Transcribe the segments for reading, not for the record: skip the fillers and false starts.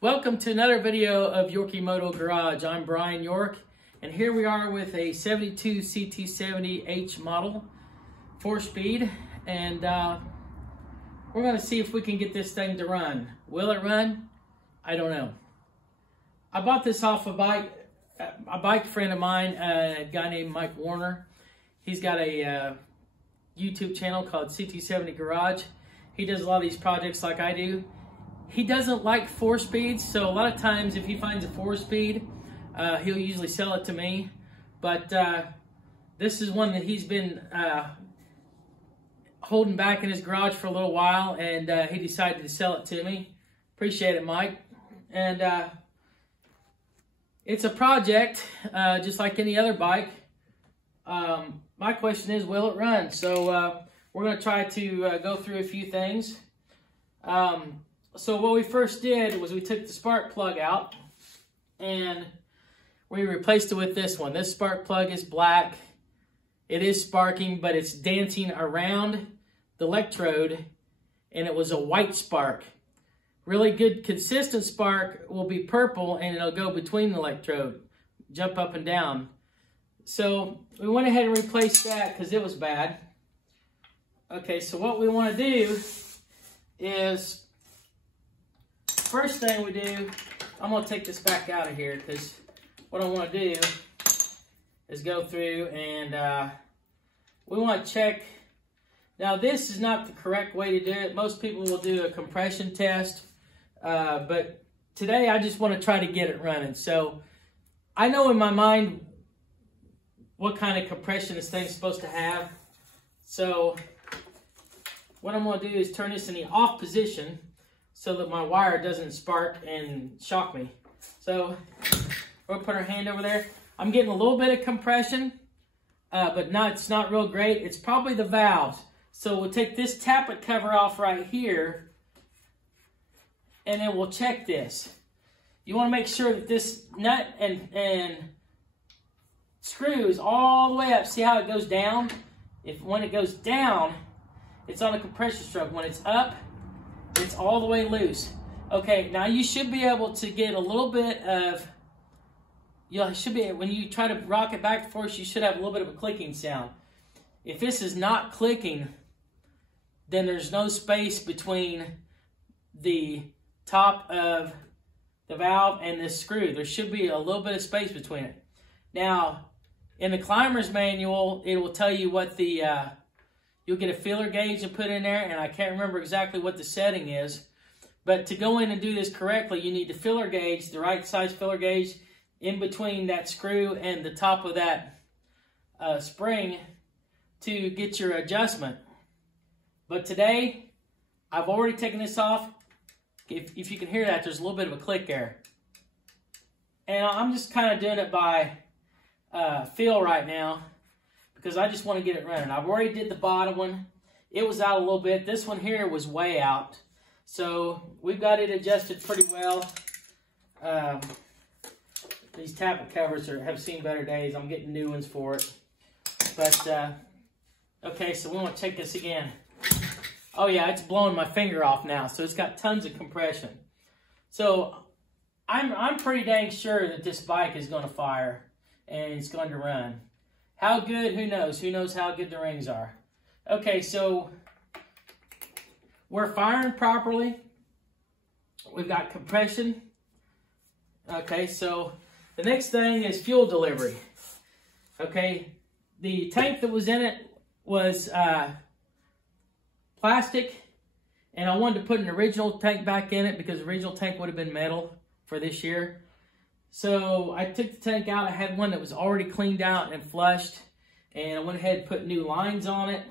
Welcome to another video of Yorkie Moto Garage. I'm Brian York, and here we are with a 72 ct70h model, 4-speed, and we're going to see if we can get this thing to run. Will it run? I don't know. I bought this off a bike friend of mine, a guy named Mike Warner. He's got a YouTube channel called ct70 Garage. He does a lot of these projects like I do. He doesn't like 4-speeds, so a lot of times if he finds a 4-speed, he'll usually sell it to me. But this is one that he's been holding back in his garage for a little while, and he decided to sell it to me. Appreciate it, Mike. And it's a project, just like any other bike. My question is, will it run? So we're going to try to go through a few things. So what we first did was we took the spark plug out and we replaced it with this one. This spark plug is black. It is sparking, but it's dancing around the electrode, and it was a white spark. Really good consistent spark will be purple, and it'll go between the electrode, jump up and down. So we went ahead and replaced that because it was bad. Okay, so what we want to do is, first thing we do, I'm going to take this back out of here because what I want to do is go through and we want to check. Now this is not the correct way to do it. Most people will do a compression test, but today I just want to try to get it running. So I know in my mind what kind of compression this thing's supposed to have. So what I'm going to do is turn this in the off position so that my wire doesn't spark and shock me. So we'll put our hand over there. I'm getting a little bit of compression, but it's not real great. It's probably the valves. So we'll take this tappet cover off right here, and then we'll check this. You want to make sure that this nut and screws all the way up. See how it goes down? When it goes down, it's on a compression stroke. When it's up, it's all the way loose. Okay, now you should be able to get a little bit of, when you try to rock it back and forth, you should have a little bit of a clicking sound. If this is not clicking, then there's no space between the top of the valve and this screw. There should be a little bit of space between it. Now, in the climber's manual, it will tell you what the, you'll get a feeler gauge to put in there, and I can't remember exactly what the setting is. But to go in and do this correctly, you need the feeler gauge, the right size feeler gauge, in between that screw and the top of that spring to get your adjustment. But today, I've already taken this off. If you can hear that, there's a little bit of a click there. And I'm just kind of doing it by feel right now, because I just want to get it running. I've already did the bottom one. It was out a little bit. This one here was way out. So we've got it adjusted pretty well. These tappet covers have seen better days. I'm getting new ones for it. But, okay, so we want to check this again. Oh yeah, it's blowing my finger off now. So it's got tons of compression. So I'm pretty dang sure that this bike is going to fire and it's going to run. How good? Who knows? Who knows how good the rings are? Okay, so we're firing properly. We've got compression. Okay, so the next thing is fuel delivery. Okay, the tank that was in it was plastic, and I wanted to put an original tank back in it because the original tank would have been metal for this year. So I took the tank out. I had one that was already cleaned out and flushed, and I went ahead and put new lines on it.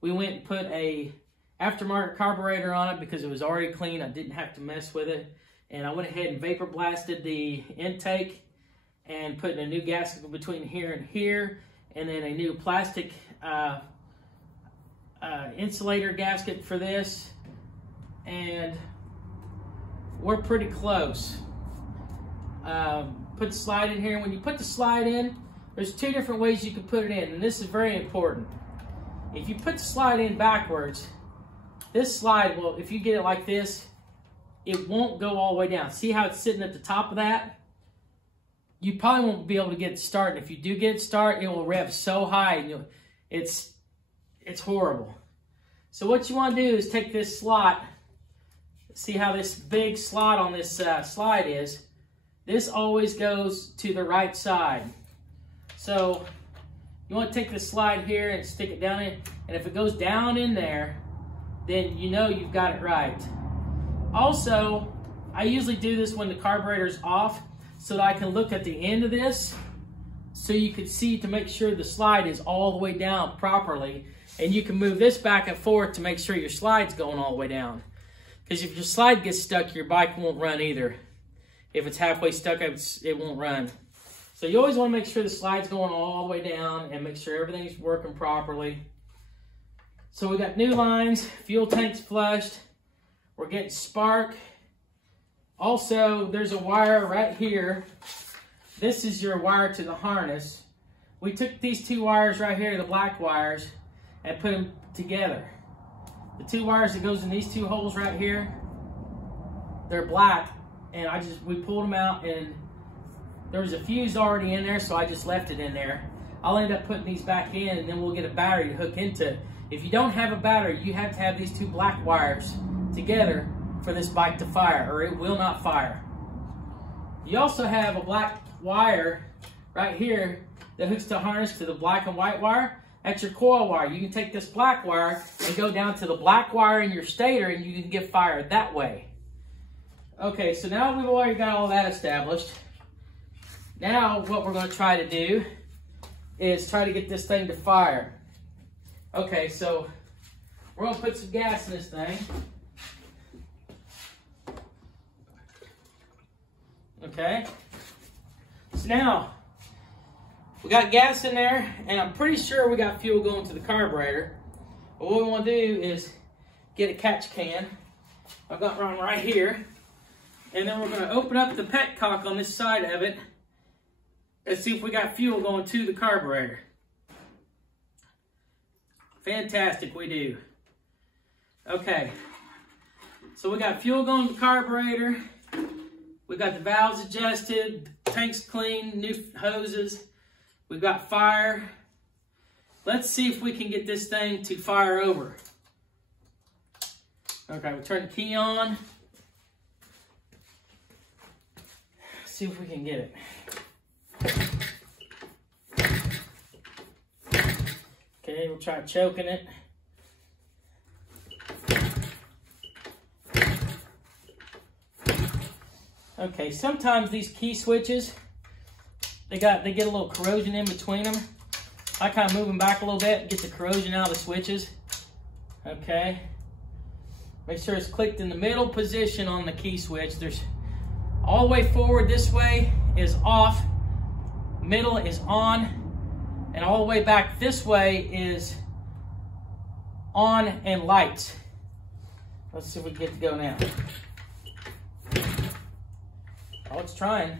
We went and put a aftermarket carburetor on it because it was already clean. I didn't have to mess with it. And I went ahead and vapor blasted the intake and put a new gasket between here and here, and then a new plastic insulator gasket for this. And we're pretty close. Put the slide in here. When you put the slide in, there's two different ways you can put it in, and this is very important. If you put the slide in backwards, this slide will, if you get it like this, it won't go all the way down. See how it's sitting at the top of that? You probably won't be able to get it started. If you do get it started, it will rev so high, and it's horrible. So what you want to do is take this slot. See how this big slot on this slide is? This always goes to the right side. So you want to take this slide here and stick it down in, and if it goes down in there, then you know you've got it right. Also, I usually do this when the carburetor's off so that I can look at the end of this so you can see to make sure the slide is all the way down properly, and you can move this back and forth to make sure your slide's going all the way down. Because if your slide gets stuck, your bike won't run either. If it's halfway stuck, it won't run. So you always want to make sure the slide's going all the way down and make sure everything's working properly. So we got new lines, fuel tank's flushed, we're getting spark. Also, there's a wire right here. This is your wire to the harness. We took these two wires right here, the black wires, and put them together. The two wires that goes in these two holes right here, they're black, and we pulled them out, and there was a fuse already in there, so I just left it in there. I'll end up putting these back in, and then we'll get a battery to hook into. If you don't have a battery, you have to have these two black wires together for this bike to fire, or it will not fire. You also have a black wire right here that hooks the harness to the black and white wire. That's your coil wire. You can take this black wire and go down to the black wire in your stator, and you can get fired that way. Okay, so now we've already got all that established. Now what we're going to try to do is try to get this thing to fire. Okay, so we're going to put some gas in this thing. Okay, so now we got gas in there, and I'm pretty sure we got fuel going to the carburetor. But what we want to do is get a catch can. I've got one right here. And then we're going to open up the petcock on this side of it and see if we got fuel going to the carburetor. Fantastic, we do. Okay, so we got fuel going to the carburetor. We got the valves adjusted, tanks clean, new hoses. We've got fire. Let's see if we can get this thing to fire over. Okay, we'll turn the key on. See if we can get it. Okay, we'll try choking it. Okay, sometimes these key switches, they get a little corrosion in between them. I kind of move them back a little bit and get the corrosion out of the switches. Okay. Make sure it's clicked in the middle position on the key switch. There's all the way forward this way is off, middle is on, and all the way back this way is on and lights. Let's see if we can get it to go now. Oh, it's trying.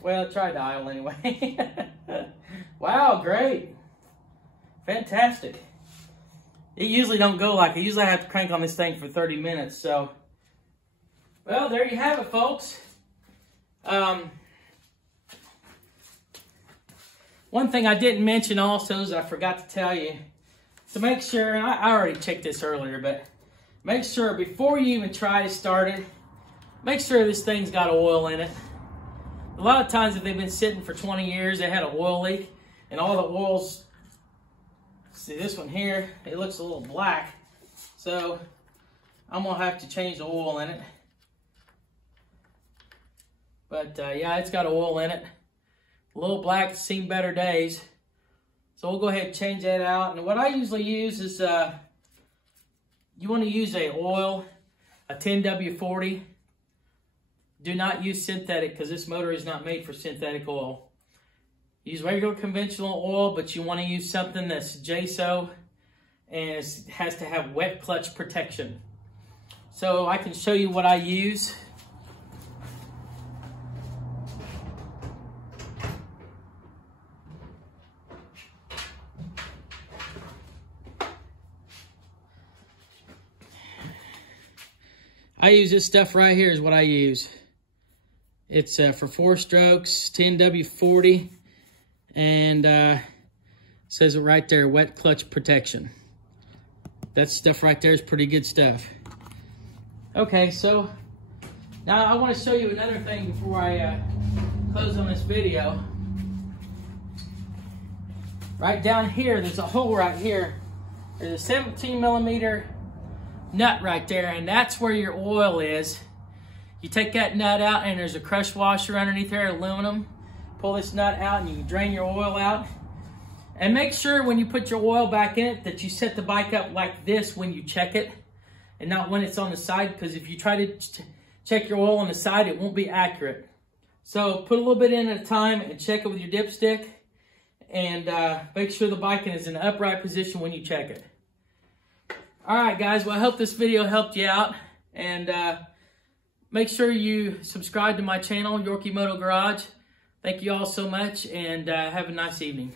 Well, I tried to idle anyway. Wow, great. Fantastic. It usually don't go like it. Usually I have to crank on this thing for 30 minutes. So, well, there you have it, folks. One thing I didn't mention also is I forgot to tell you. So make sure, and I already checked this earlier, but make sure before you even try to start it, make sure this thing's got oil in it. A lot of times if they've been sitting for 20 years, they had an oil leak, and all the oils, see this one here, it looks a little black. So I'm gonna have to change the oil in it. But yeah, it's got oil in it. A little black, it's seen better days. So we'll go ahead and change that out. And what I usually use is, you wanna use a 10W40. Do not use synthetic because this motor is not made for synthetic oil. use regular conventional oil, but you want to use something that's JSO and it has to have wet clutch protection. So I can show you what I use. I use this stuff right here is what I use. It's for 4 strokes, 10W40, and says it right there, wet clutch protection. That stuff right there is pretty good stuff. Okay, so now I want to show you another thing before I close on this video. Right down here, there's a hole right here. There's a 17 millimeter nut right there, and that's where your oil is. You take that nut out, and there's a crush washer underneath there, aluminum. Pull this nut out, and you can drain your oil out. And make sure when you put your oil back in it that you set the bike up like this when you check it, and not when it's on the side, because if you try to check your oil on the side, it won't be accurate. So put a little bit in at a time and check it with your dipstick, and make sure the bike is in an upright position when you check it. All right, guys, well, I hope this video helped you out, and make sure you subscribe to my channel, Yorkie Moto Garage. Thank you all so much, and have a nice evening.